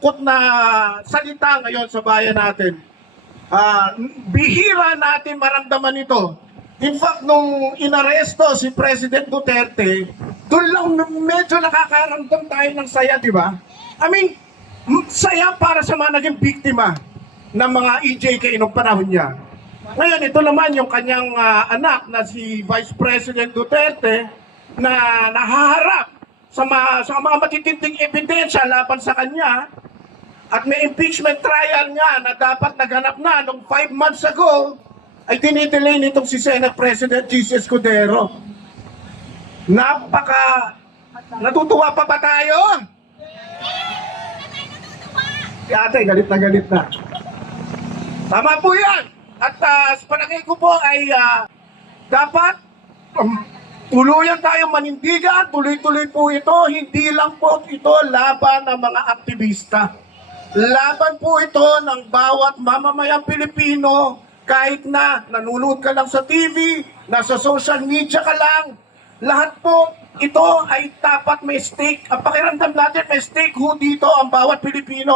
malungkot na salita ngayon sa bayan natin. Bihira natin maramdaman ito. In fact, nung inaresto si President Duterte, doon lang medyo nakakaramdam tayo ng saya, di ba? I mean, saya para sa mga naging biktima ng mga EJK noong panahon niya. Ngayon, ito naman yung kanyang anak na si Vice President Duterte na nahaharap sa mga matitinding ebidensya laban sa kanya at may impeachment trial nga na dapat naganap na nung 5 months ago ay dinidelay nitong si Senate President Jesus Escudero. Natutuwa pa ba tayo? Si ate, galit na. Tama po yan. At sa palagay ko po ay dapat tuluyan tayo manindigan, tuloy-tuloy po ito. Hindi lang po ito laban ng mga aktivista. Laban po ito ng bawat mamamayang Pilipino, kahit na nanonood ka lang sa TV, nasa social media ka lang. Lahat po ito ay dapat may stake. Ang pakiramdam natin may stake ho dito ang bawat Pilipino.